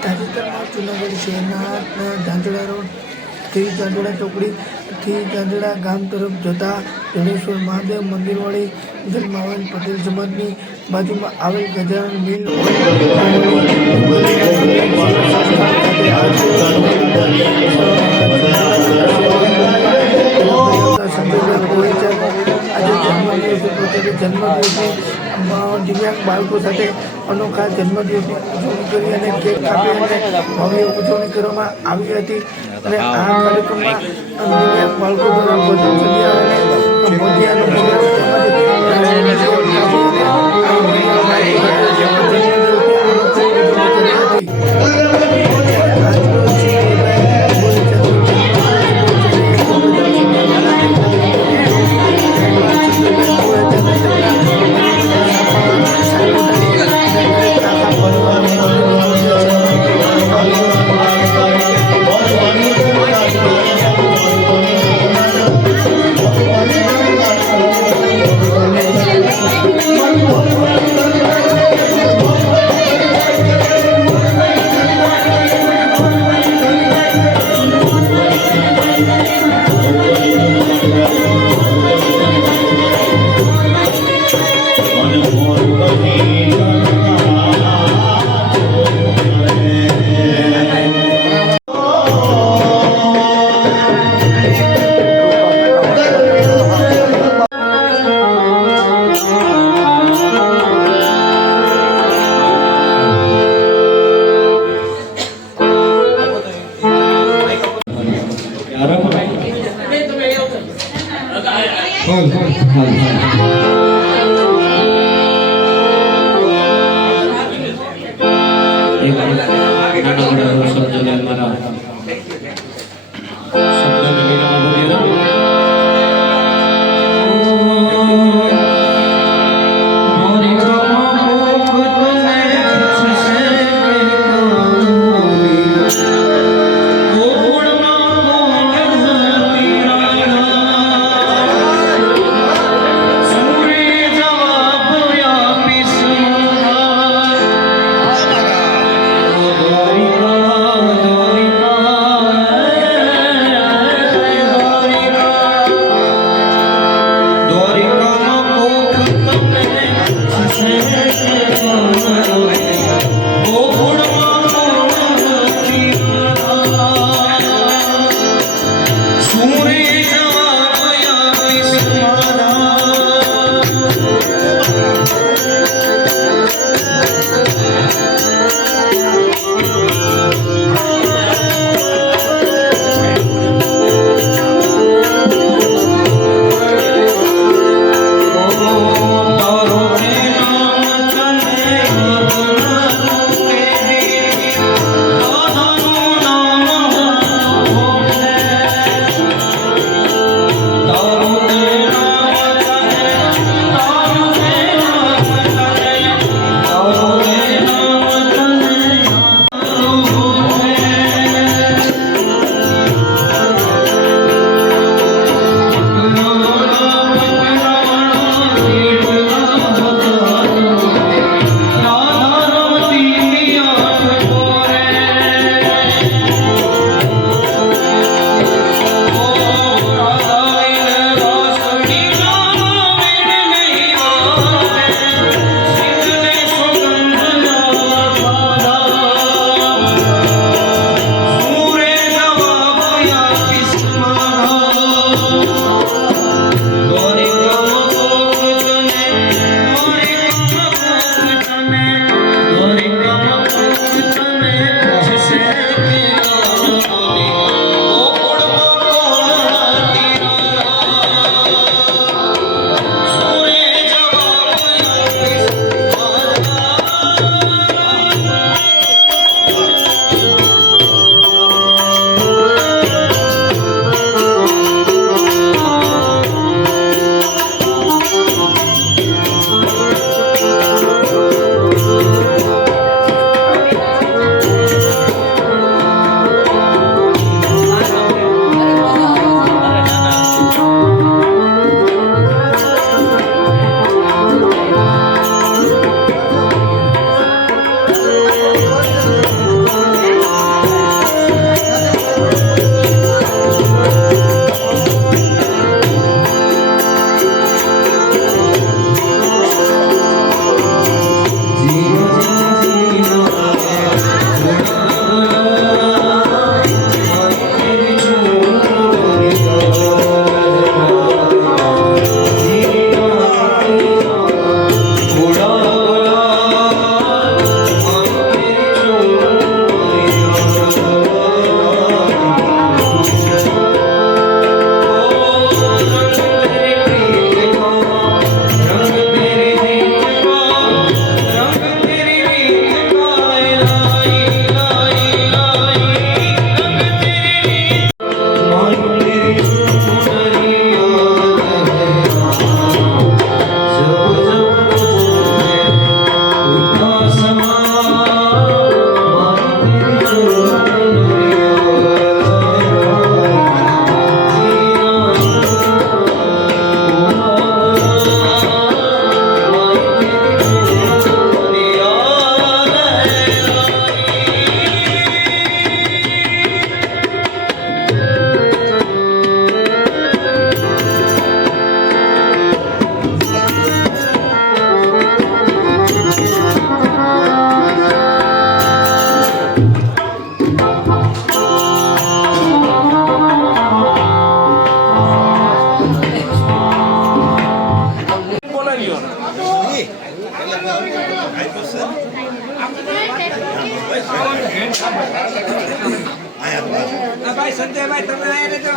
તાજેતરમાં જૂનાગઢ શહેરના ધાંધળા રોડથી ધાંધળા ચોકડીથી ધાંધળા ગામ તરફ જતા જડેશ્વર મહાદેવ મંદિર વાળી જન્મ આવેલ પટેલ સમાજની બાજુમાં આવેલ ગજાનન મિલ જન્મદિવસે દિવ્યાંગ બાળકો સાથે અનોખા જન્મદિવસની ઉજવણી કરી અને કેક કાપી અને ભવ્ય ઉજવણી કરવામાં આવી હતી. અને આ કાર્યક્રમમાં દિવ્યાંગ બાળકો દ્વારા ભોજન સદ્યા અને ભોજિયાનો ભાઈ સંજયભાઈ તમે આયા રહેજો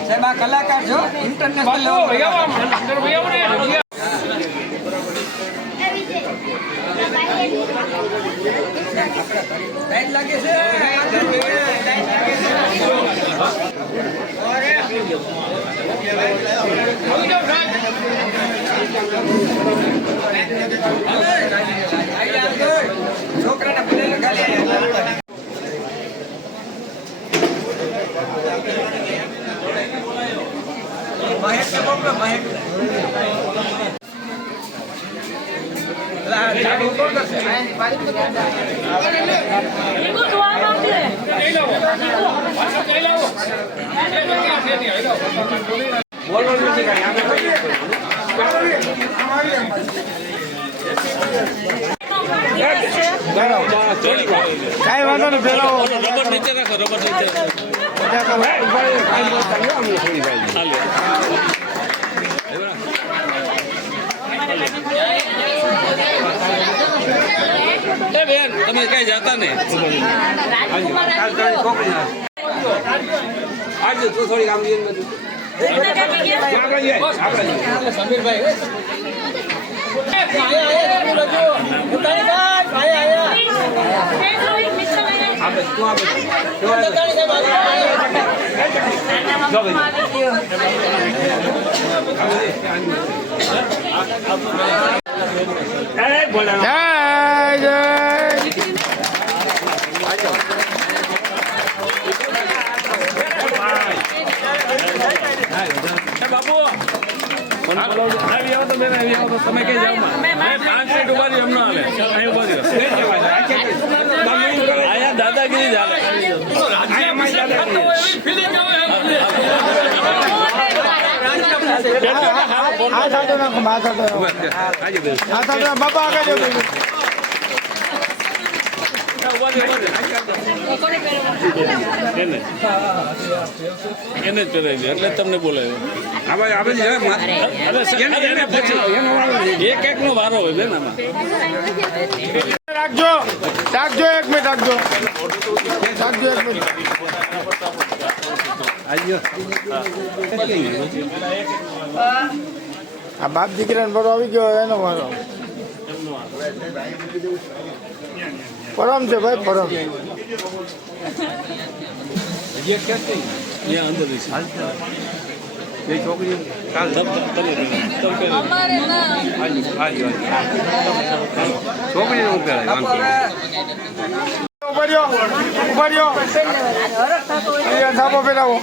સાહેબ આ કલાકાર છો ઇન્ટરનેશનલ લાઈટ લાગે છે છોકરાને બોલાવીને ખાલી મહેક ને બોલો મહેક ચાલુ કોણ કરશે બોલવાનું નથી કાંઈ વાંધો નહીં પેલો રબર નીચે રાખો રબર નીચે એ બેન તમે કઈ જતા ને આજે તું થોડી કામ બાપુ તમે કઈ જાવ 5 મિનિટ ઉભા રહ્યો એમનો હાલે અહીં ઉભા રહ્યો આયા દાદાગીરી ચાલે બાપા આગળ એને જ પહેરાવી દે એટલે તમને બોલાવ્યો એક એક નો વારો હોય બેન આમાં રાખજો રાખજો 1 મિનિટ રાખજો રાખજો 1 મિનિટ આ બાપ દીકરાને વારો આવી ગયો એનો વારો પરમ છે ભાઈ પરમ ત્યાં અંદર છોકરી ઉભા રહ્યો અહીંયા સાપો પહેરાવો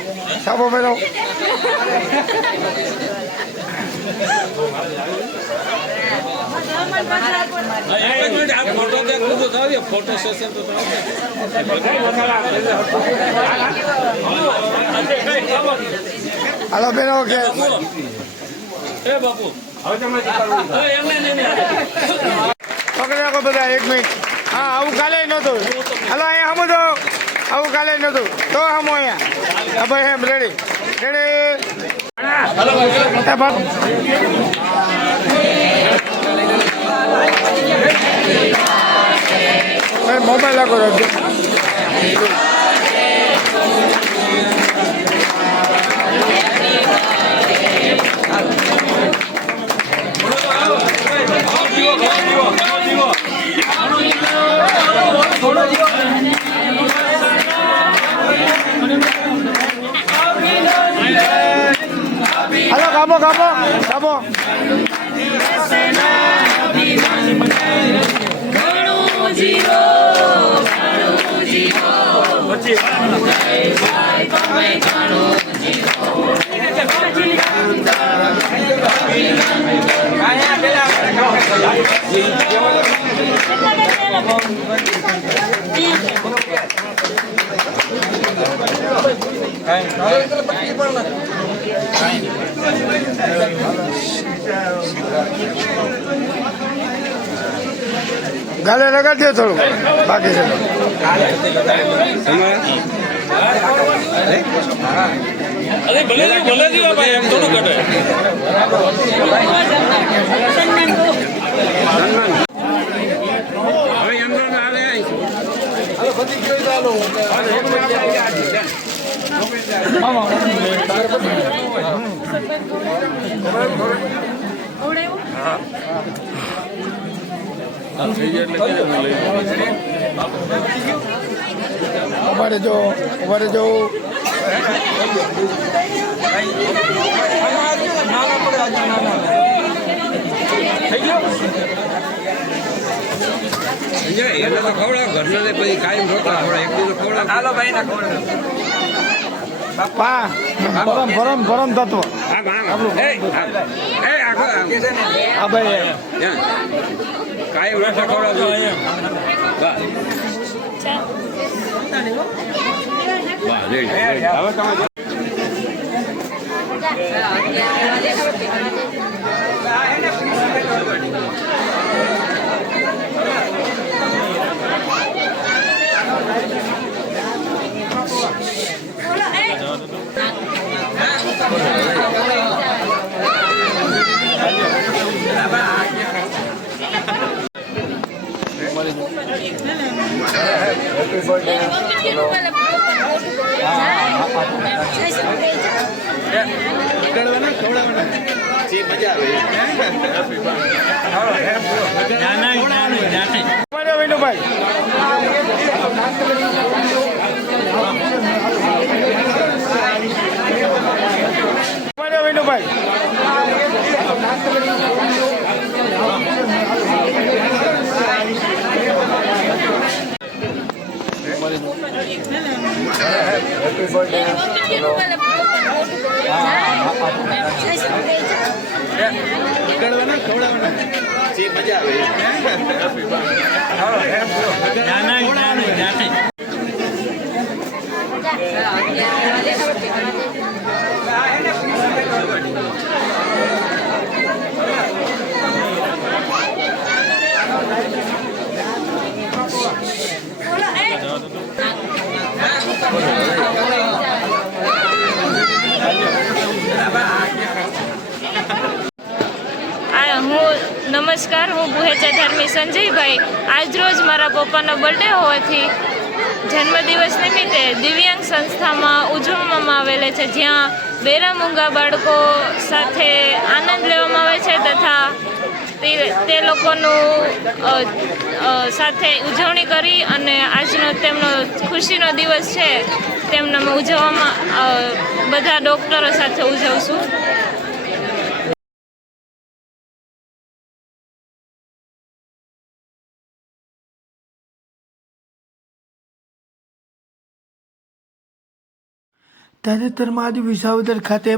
ફોટો દેખવું તો થાય ફોટો સેશન તો હાલો પહેરાવો કે એ બાપુ પકડી રાખો બધા 1 મિનિટ હા આવું કાલે નહોતું હાલો અહીંયા સમજો આવું કાલે નહોતું તો હમો અહીંયા હા ભાઈ એમ રેડી મોબાઈલ રાખો રાખજો હાલો કાપો ગાલે લગાડી દો થોડું બાકી છે અરે ભલે દીવા ભાઈ એમ થોડું ઘટે હવે એમનો પતિ ગયો તો હાલો. ઉભા રહેજો. નાના પડે આજે નાના. થઈ ગયો? એટલે તો ખવડાવ ઘરના પછી કાયમ રોટલા ખવડાવ એક દિવસ ખવડાવ હાલો ભાઈ ના ખવડાવ. પા ભરમ તત્વ આ આખો કે છે ને આ ભાઈ કાયમ રોટલા ખવડાવજો બસ હવે તમે નમસ્કાર, હું બુહેચા ધર્મી સંજયભાઈ. આજરોજ મારા પપ્પાનો બર્થડે હોવાથી જન્મદિવસ નિમિત્તે દિવ્યાંગ સંસ્થામાં ઉજવવામાં આવેલે છે, જ્યાં બેરા મૂંગા બાળકો સાથે આનંદ લેવામાં આવે છે તથા તે લોકોનું સાથે ઉજવણી કરી અને આજનો તેમનો ખુશીનો દિવસ છે તેમને ઉજવવામાં બધા ડૉક્ટરો સાથે ઉજવશું. તાજેતરમાં આજે વિસાવદર ખાતે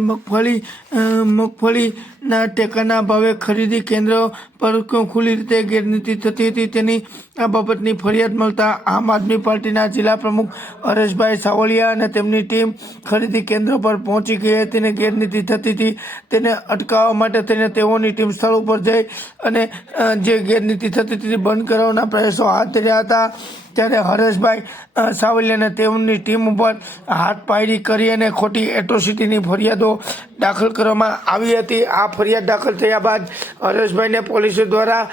મગફળીના ટેકાના ભાવે ખરીદી કેન્દ્ર પર ખુલ્લી રીતે ગેરરીતિ થતી હતી, તેની આ બાબતની ફરિયાદ મળતા આમ આદમી પાર્ટીના જિલ્લા પ્રમુખ હરેશભાઈ સાવલિયા અને તેમની ટીમ ખરીદી કેન્દ્ર પર પહોંચી ગઈ હતી અને ગેરરીતિ થતી હતી તેને અટકાવવા માટે થઈને તેઓની ટીમ સ્થળ ઉપર જઈ અને જે ગેરરીતિ થતી હતી બંધ કરવાના પ્રયાસો હાથ ધર્યા હતા. ત્યારે હરેશભાઈ સાવલિયાને તેમની ટીમ ઉપર હાથપાયરી કરી અને ખોટી એટ્રોસિટીની ફરિયાદો દાખલ કરવામાં આવી હતી. આ ફરિયાદ દાખલ થયા બાદ હરેશભાઈને પોલીસ દ્વારા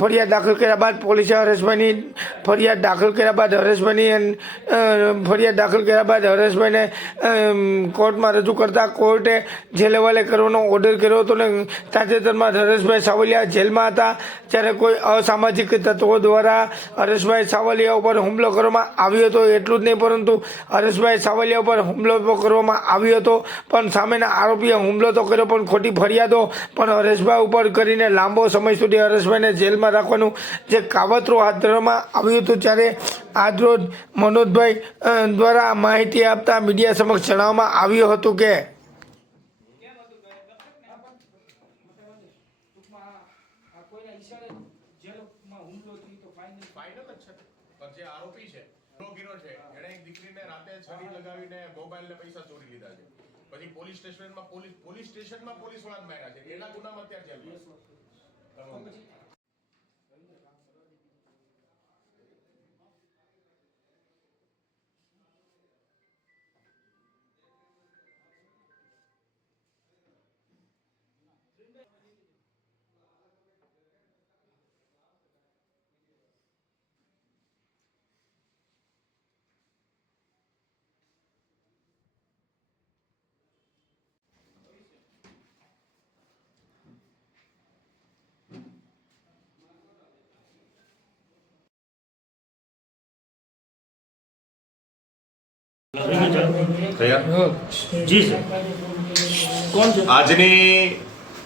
ફરિયાદ દાખલ કર્યા બાદ પોલીસે હરેશભાઈની ફરિયાદ દાખલ કર્યા બાદ હરેશભાઈને કોર્ટમાં રજૂ કરતા કોર્ટે જેલ હવાલે કરવાનો ઓર્ડર કર્યો હતો. ને તાજેતરમાં હરેશભાઈ સાવલિયા જેલમાં હતા ત્યારે કોઈ અસામાજિક તત્વો દ્વારા હરેશભાઈ સાવલિયા ઉપર હુમલો કરવામાં આવ્યો હતો. એટલું જ નહીં પરંતુ હરેશભાઈ સાવલિયા ઉપર હુમલો કરવામાં આવ્યો હતો, પણ સામેના આરોપીએ હુમલો તો કર્યો પણ ખોટી ફરિયાદો પણ હરેશભાઈ ઉપર કરીને લાંબો સમય સુધી હરેશભાઈને જેલમાં રાખવાનું જે કાવતરું હાથ ધરવામાં આવ્યું હતું. ત્યારે આજરોજ મનોજભાઈ દ્વારા માહિતી આપતા મીડિયા સમક્ષ જણાવવામાં આવ્યું હતું કે જે આરોપી છે ગીરો છે એણે એક દીકરીને રાતે છરી લગાવીને મોબાઈલ ને પૈસા ચોરી લીધા છે. પછી પોલીસ સ્ટેશનમાં પોલીસ વાળા માર્યા છે. એના ગુનામાં અત્યારે જેલમાં. જી સર. આજની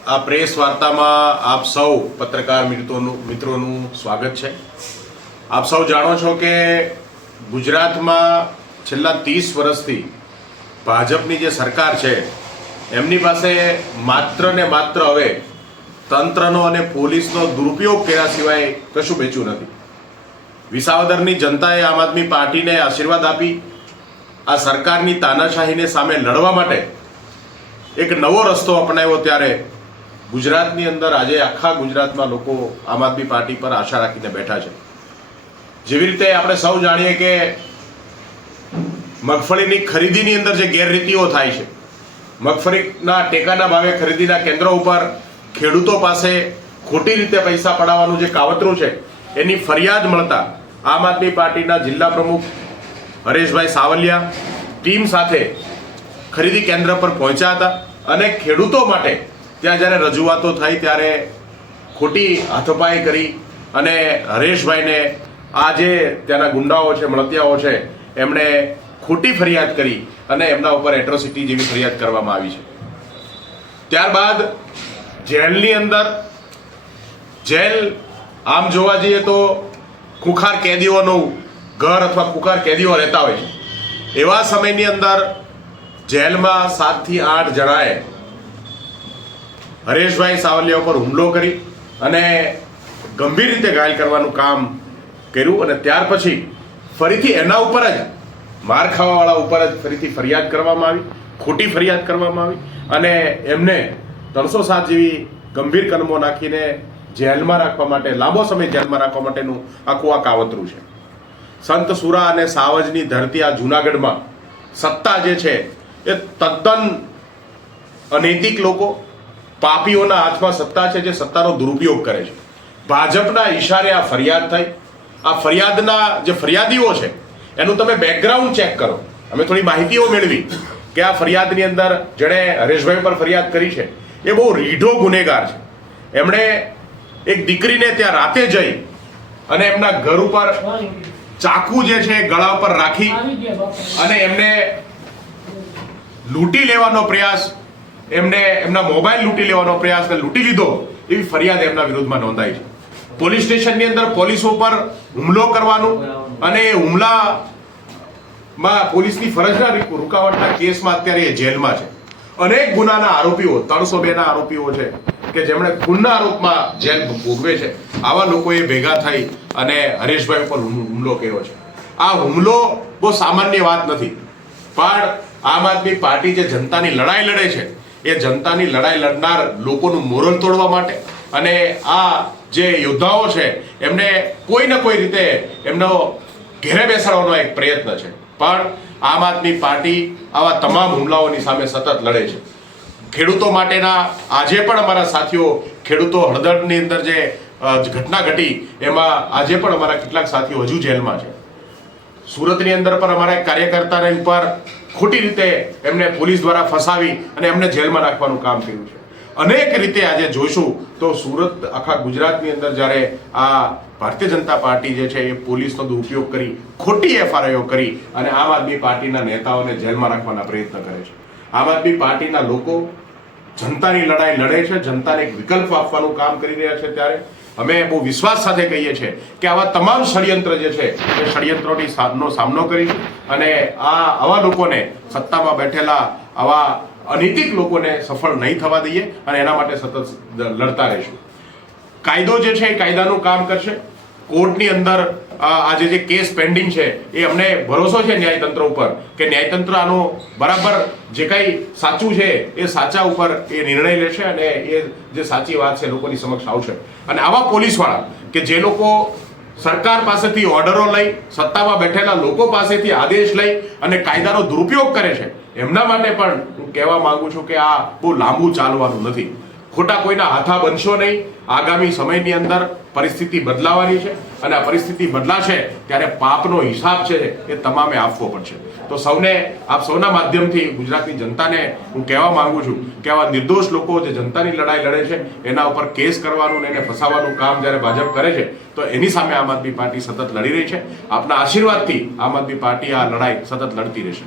આ પ્રેસ વાર્તામાં આપ સૌ પત્રકાર મિત્રોનું સ્વાગત છે. આપ સૌ જાણો છો કે ગુજરાતમાં છેલ્લા 30 વર્ષથી ભાજપની જે સરકાર છે એમની પાસે માત્ર ને માત્ર હવે તંત્રનો અને પોલીસનો દુરુપયોગ કર્યા સિવાય કશું બચ્યું નથી. વિસાવદરની જનતાએ આમ આદમી પાર્ટીને આશીર્વાદ આપી આ સરકારની તાનાશાહીને સામે લડવા માટે એક નવો રસ્તો અપનાવ્યો ત્યારે ગુજરાતની અંદર આજે આખા ગુજરાતમાં લોકો આમ આદમી પાર્ટી પર આશા રાખીને બેઠા છે. જેવી રીતે આપણે સૌ જાણીએ કે મગફળીની ખરીદીની અંદર જે ગેરરીતિઓ થાય છે, મગફળીના ટેકાના ભાવે ખરીદીના કેન્દ્રો ઉપર ખેડૂતો પાસે ખોટી રીતે પૈસા પડાવવાનું જે કાવતરું છે એની ફરિયાદ મળતા આમ આદમી પાર્ટીના જિલ્લા પ્રમુખ હરેશભાઈ સાવલિયા ટીમ સાથે ખરીદી કેન્દ્ર પર પહોંચ્યા હતા અને ખેડૂતો માટે ત્યાં જ્યારે રજૂઆતો થઈ ત્યારે ખોટી હાથોપાઈ કરી અને હરેશભાઈને આ જે ત્યાંના ગુંડાઓ છે, મળતિયાઓ છે, એમણે ખોટી ફરિયાદ કરી અને એમના ઉપર એટ્રોસિટી જેવી ફરિયાદ કરવામાં આવી છે. ત્યારબાદ જેલની અંદર જેલ આમ જોવા જઈએ તો ખુખાર કેદીઓનું ઘર અથવા ખુખાર કેદીઓ રહેતા હોય છે. એવા સમયની અંદર જેલમાં 7 થી 8 જણાએ હરેશભાઈ સાવલિયા ઉપર હુમલો કરી અને ગંભીર રીતે ઘાયલ કરવાનું કામ કર્યું અને ત્યાર પછી ફરીથી એના ઉપર જ માર ખાવાવાળા ઉપર જ ફરીથી ફરિયાદ કરવામાં આવી, ખોટી ફરિયાદ કરવામાં આવી અને એમને 307 જેવી ગંભીર કલમો નાખીને જેલમાં રાખવા માટે, લાંબો સમય જેલમાં રાખવા માટેનું આખું આ કાવતરું છે. સંત સુરા અને સાવજની ધરતી આ જૂનાગઢમાં સત્તા જે છે એ તદ્દન અનૈતિક લોકો, પાપીઓના હાથમાં સત્તા છે જે સત્તાનો દુરુપયોગ કરે છે. ભાજપના ઈશારે આ ફરિયાદ થઈ. આ ફરિયાદના જે ફરિયાદીઓ છે એનું તમે બેકગ્રાઉન્ડ ચેક કરો. અમે થોડી માહિતીઓ મેળવી કે આ ફરિયાદની અંદર જેણે હરેશભાઈ પર ફરિયાદ કરી છે એ બહુ રીઢો ગુનેગાર છે. એમણે એક દીકરીને ત્યાં રાતે જઈ અને એમના ઘર ઉપર ચાકુ જે છે ગળા ઉપર રાખી અને એમને લૂંટી લેવાનો પ્રયાસ, એમને એમના મોબાઈલ લૂંટી લેવાનો પ્રયાસ ને લૂંટી લીધો એવી ફરિયાદ એમના વિરુદ્ધમાં નોંધાઈ છે. પોલીસ સ્ટેશનની અંદર પોલીસો પર હુમલો કરવાનું અને એ હુમલામાં પોલીસની ફરજના રૂકાવટના કેસમાં અત્યારે એ જેલમાં છે. અનેક ગુનાના આરોપીઓ, 302ના આરોપીઓ છે કે જેમણે ખૂનના આરોપમાં જેલ ભોગવે છે. આવા લોકોએ ભેગા થઈ અને હરેશભાઈ ઉપર હુમલો કર્યો છે. આ હુમલો બહુ સામાન્ય વાત નથી, પણ આમ આદમી પાર્ટી જે જનતાની લડાઈ લડે છે એ જનતાની લડાઈ લડનાર લોકોનું મોરલ તોડવા માટે અને આ જે યોદ્ધાઓ છે એમને કોઈ ને કોઈ રીતે એમનો ઘેરે બેસાડવાનો એક પ્રયત્ન છે. પણ આમ આદમી પાર્ટી આવા તમામ હુમલાઓની સામે સતત લડે છે. ખેડૂતો માટેના આજે પણ અમારા સાથીઓ, ખેડૂતો હળદરની અંદર જે ઘટના ઘટી એમાં આજે પણ અમારા કેટલાક સાથીઓ હજુ જેલમાં છે. સુરતની અંદર પણ અમારા એક કાર્યકર્તાને ઉપર ખોટી રીતે એમને પોલીસ દ્વારા ફસાવી અને એમને જેલમાં નાખવાનું કામ કર્યું છે. અનેક રીતે આજે જોઈશું તો સુરત, આખા ગુજરાતની અંદર જ્યારે આ ભારતીય જનતા પાર્ટી જે છે એ પોલીસનો દુરુપયોગ કરી, ખોટી એફઆઈઆર કરી અને આમ આદમી પાર્ટીના નેતાઓને જેલમાં રાખવાના પ્રયત્ન કરે છે. આમ આદમી પાર્ટીના લોકો જનતાની લડાઈ લડે છે, જનતાને એક વિકલ્પ આપવાનું કામ કરી રહ્યા છે. ત્યારે અમે બહુ વિશ્વાસ સાથે કહીએ છીએ કે આવા તમામ ષડયંત્ર જે છે એ ષડયંત્રોની સામનો કરી અને આવા લોકોને, સત્તામાં બેઠેલા આવા અનૈતિક લોકોને સફળ નહીં થવા દઈએ અને એના માટે સતત લડતા રહીશું. કાયદો જે છે એ કાયદાનું કામ કરશે. કોર્ટની અંદર આજે જે કેસ પેન્ડિંગ છે એ અમને ભરોસો છે ન્યાયતંત્ર ઉપર કે ન્યાયતંત્ર આનો બરાબર જે કંઈ સાચું છે એ સાચા ઉપર એ નિર્ણય લેશે અને એ જે સાચી વાત છે લોકોની સમક્ષ આવશે. અને આવા પોલીસવાળા કે જે લોકો સરકાર પાસેથી ઓર્ડરો લઈ, સત્તામાં બેઠેલા લોકો પાસેથી આદેશ લઈ અને કાયદાનો દુરુપયોગ કરે છે, એમના માટે પણ હું કહેવા માંગુ છું કે આ બહુ લાંબુ ચાલવાનું નથી. ખોટા કોઈના હાથા બનશો નહીં. આગામી સમયની અંદર પરિસ્થિતિ બદલાવાની છે અને આ પરિસ્થિતિ બદલાશે ત્યારે પાપનો હિસાબ છે એ તમામે આપવો પડશે. તો સૌને આપ સૌના માધ્યમથી ગુજરાતની જનતાને હું કહેવા માંગુ છું કે આવા નિર્દોષ લોકો જે જનતાની લડાઈ લડે છે એના ઉપર કેસ કરવાનું ને એને ફસાવાનું કામ જ્યારે ભાજપ કરે છે તો એની સામે આમ આદમી પાર્ટી સતત લડી રહી છે. આપના આશીર્વાદથી આમ આદમી પાર્ટી આ લડાઈ સતત લડતી રહેશે.